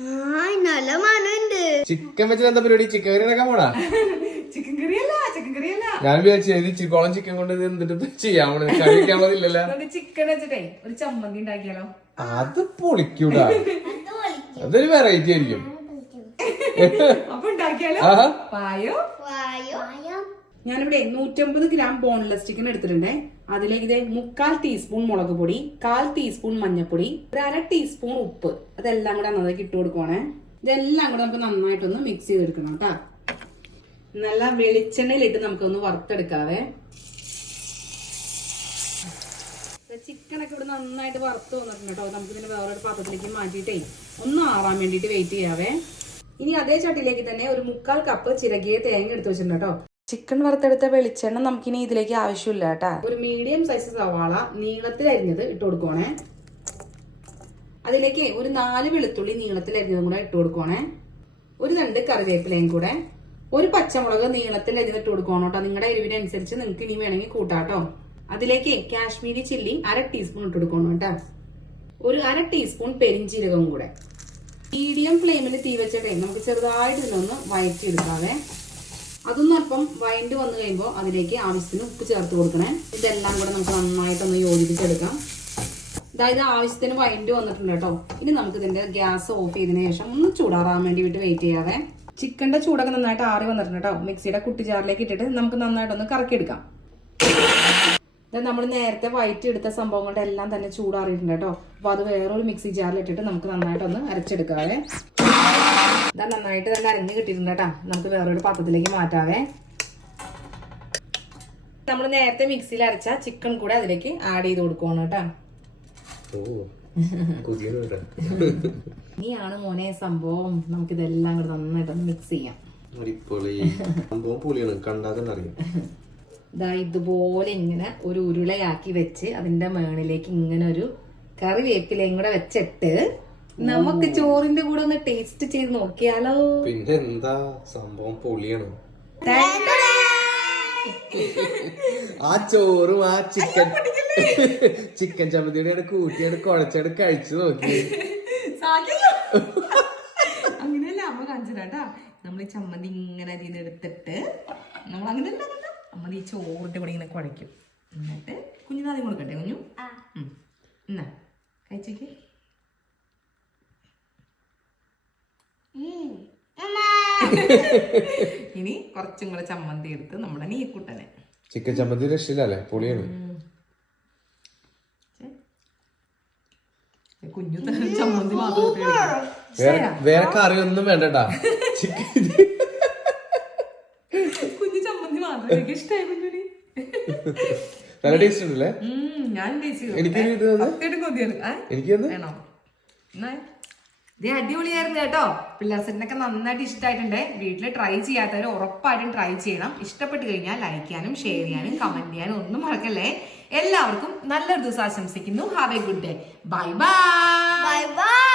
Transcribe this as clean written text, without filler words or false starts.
നല്ല മണുണ്ട്. ചിക്കൻ വെച്ചാൽ എന്താ പരിപാടി? ചിക്കൻ കറി ഉണ്ടാക്കാൻ പോടാ? ചിക്കൻ കറിയല്ല. ഞാൻ വിചാരിച്ചു ചിക്കോളം ചിക്കൻ കൊണ്ട് എന്നിട്ട് ചെയ്യാൻ പോണത്. കറി വെക്കാൻ മതില്ലല്ലോ. ചിക്കൻ വെച്ചിട്ടേ ഒരു ചമ്മന്തി ഉണ്ടാക്കിയാലോ? അത് പൊളിക്കൂടാ. അതൊരു വെറൈറ്റി ആയിരിക്കും. അപ്പൊ ഉണ്ടാക്കിയാലോ? പായോ. ഞാനിവിടെ 150 ഗ്രാം ബോൺലെസ് ചിക്കൻ എടുത്തിട്ടുണ്ടേ. അതിലേക്ക് ഇതേ 1/4 ടീസ്പൂൺ മുളക് പൊടി, 1/4 ടീസ്പൂൺ മഞ്ഞൾപ്പൊടി, 1/2 ടീസ്പൂൺ ഉപ്പ്, അതെല്ലാം കൂടെ നന്നാക്കി ഇട്ട് കൊടുക്കുവാണേ. ഇതെല്ലാം കൂടെ നമുക്ക് നന്നായിട്ടൊന്ന് മിക്സ് ചെയ്തെടുക്കണം കേട്ടാ. നല്ല വെളിച്ചെണ്ണയിലിട്ട് നമുക്കൊന്ന് വറുത്തെടുക്കാവേ. ചിക്കനൊക്കെ ഇവിടെ നന്നായിട്ട് വറുത്ത് വന്നിട്ടുണ്ട് കേട്ടോ. നമുക്ക് ഇതിന് വേറൊരു പാത്രത്തിലേക്ക് മാറ്റിയിട്ടേ ഒന്ന് ആറാൻ വേണ്ടിയിട്ട് വെയിറ്റ് ചെയ്യാവേ. ഇനി അതേ ചട്ടിയിലേക്ക് തന്നെ ഒരു 1/4 കപ്പ് ചിരകിയ തേങ്ങ എടുത്ത് വെച്ചിട്ടുണ്ട് കേട്ടോ. ചിക്കൻ വറുത്തെടുത്ത വെളിച്ചെണ്ണ നമുക്കിനി ഇതിലേക്ക് ആവശ്യമില്ല കേട്ടാ. ഒരു മീഡിയം സൈസ് സവാള നീളത്തിൽ അരിഞ്ഞത് ഇട്ട് കൊടുക്കുവാണേ. അതിലേക്ക് ഒരു 4 വെളുത്തുള്ളി നീളത്തിൽ അരിഞ്ഞതും കൂടെ ഇട്ട് കൊടുക്കുവാണേ. ഒരു 2 കറിവേപ്പിലയും കൂടെ, ഒരു പച്ചമുളക് നീളത്തിൽ അരിഞ്ഞിട്ട് കൊടുക്കണം കേട്ടോ. നിങ്ങളുടെ എരിവിനനുസരിച്ച് നിങ്ങൾക്ക് ഇനി വേണമെങ്കിൽ കൂട്ടാട്ടോ. അതിലേക്ക് കാശ്മീരി ചില്ലി 1/2 ടീസ്പൂൺ ഇട്ട് കൊടുക്കണം കേട്ടോ. ഒരു 1/2 ടീസ്പൂൺ പെരിഞ്ചീരകം കൂടെ. മീഡിയം ഫ്ലെയിമിൽ തീ വെച്ചിട്ടേ നമുക്ക് ചെറുതായിട്ട് ഇതിനൊന്ന് വഴറ്റിയെടുക്കാവേ. അതൊന്നും അല്പം വഴണ്ട് വന്നു കഴിയുമ്പോൾ അതിലേക്ക് ആവശ്യത്തിന് ഉപ്പ് ചേർത്ത് കൊടുക്കണേ. ഇതെല്ലാം കൂടെ നമുക്ക് നന്നായിട്ടൊന്ന് യോജിപ്പിച്ചെടുക്കാം. അതായത് ആവശ്യത്തിന് വഴണ്ട് വന്നിട്ടുണ്ട് കേട്ടോ. ഇനി നമുക്ക് ഇതിന്റെ ഗ്യാസ് ഓഫ് ചെയ്തതിനു ശേഷം ഒന്ന് ചൂടാറാൻ വേണ്ടി വിട്ട് വെയിറ്റ് ചെയ്യാവേ. ചിക്കന്റെ ചൂടൊക്കെ നന്നായിട്ട് ആറി വന്നിട്ടുണ്ട് കേട്ടോ. മിക്സിയുടെ കുട്ടി ജാറിലേക്ക് ഇട്ടിട്ട് നമുക്ക് നന്നായിട്ടൊന്ന് കറക്കിയെടുക്കാം. നമ്മൾ നേരത്തെ വഴറ്റിയെടുത്ത സംഭവം കൊണ്ട് എല്ലാം തന്നെ ചൂടാറിയിട്ടുണ്ട് കേട്ടോ. അപ്പൊ അത് വേറൊരു മിക്സി ജാറിൽ ഇട്ടിട്ട് നമുക്ക് നന്നായിട്ടൊന്ന് അരച്ചെടുക്കാവേ. ഇതാ നന്നായിട്ട് തന്നെ അരഞ്ഞ് കിട്ടിയിട്ടുണ്ട് കേട്ടോ. നമുക്ക് വേറൊരു പാത്രത്തിലേക്ക് മാറ്റാവേ. നമ്മൾ നേരത്തെ മിക്സിയിൽ അരച്ച ചിക്കൻ കൂടെ അതിലേക്ക് ആഡ് ചെയ്ത് കൊടുക്കണം കേട്ടോ. ഇനിയാണ് മോനെ സംഭവം. നമുക്ക് ഇതെല്ലാം കൂടെ നന്നായിട്ടൊന്ന് മിക്സ് ചെയ്യാം. ഇതാ ഇതുപോലെ ഇങ്ങനെ ഒരു ഉരുളയാക്കി വെച്ച് അതിന്റെ മേളിലേക്ക് ഇങ്ങനെ ഒരു കറിവേപ്പിലയും കൂടെ വെച്ചിട്ട് നമുക്ക് ചോറിന്റെ കൂടെ ഒന്ന് ടേസ്റ്റ് ചെയ്ത് നോക്കിയാലോ? പിന്നെ എന്താ സംഭവം പൊളിയാണ്. ആ ചോറും ആ ചിക്കൻ ചമ്മന്തിയുടെ കൂട്ടിയാണ് കുഴച്ചാണ് കഴിച്ചു നോക്കി. അങ്ങനെയല്ല അമ്മ കാണിച്ചിട്ടാ. നമ്മൾ ഈ ചമ്മന്തി ഇങ്ങനെ അതിൽ നിന്ന് എടുത്തിട്ട് നമ്മൾ അങ്ങനെയല്ല, നമ്മൾ ഈ ചോറിന്റെ കൂടെ ഇങ്ങനെ കുഴയ്ക്കും. എന്നിട്ട് കുഞ്ഞിനാദ്യം കൊടുക്കട്ടെ. കുഞ്ഞു എന്നാ കഴിച്ചേക്ക്. ഇനി കുറച്ചും കൂടെ ചമ്മന്തി എടുത്ത് നമ്മുടെ നീക്കുട്ടനെ. ചിക്കൻ ചമ്മന്തി രക്ഷയില്ലല്ലേ, പൊളിയാണ്. കുഞ്ഞു ചമ്മന്തി മാത്രം വേറെ കറിയൊന്നും വേണ്ടട്ടാ. കുഞ്ഞു ചമ്മന്തി മാത്രം ഇഷ്ടമായി കുഞ്ഞുനി. നല്ല ടേസ്റ്റ് ഉണ്ടല്ലേ? ഞാൻ ടേസ്റ്റ് എനിക്ക് വേണോ? ഇത് അടിപൊളിയായിരുന്നു കേട്ടോ. പിള്ളേർ സെറ്റിനൊക്കെ നന്നായിട്ട് ഇഷ്ടമായിട്ടുണ്ട്. വീട്ടിൽ ട്രൈ ചെയ്യാത്തവർ ഉറപ്പായിട്ടും ട്രൈ ചെയ്യണം. ഇഷ്ടപ്പെട്ട് കഴിഞ്ഞാൽ ലൈക്ക് ചെയ്യാനും ഷെയർ ചെയ്യാനും കമന്റ് ചെയ്യാനും ഒന്നും മറക്കല്ലേ. എല്ലാവർക്കും നല്ലൊരു ദിവസം ആശംസിക്കുന്നു. Have A good day. Bye bye.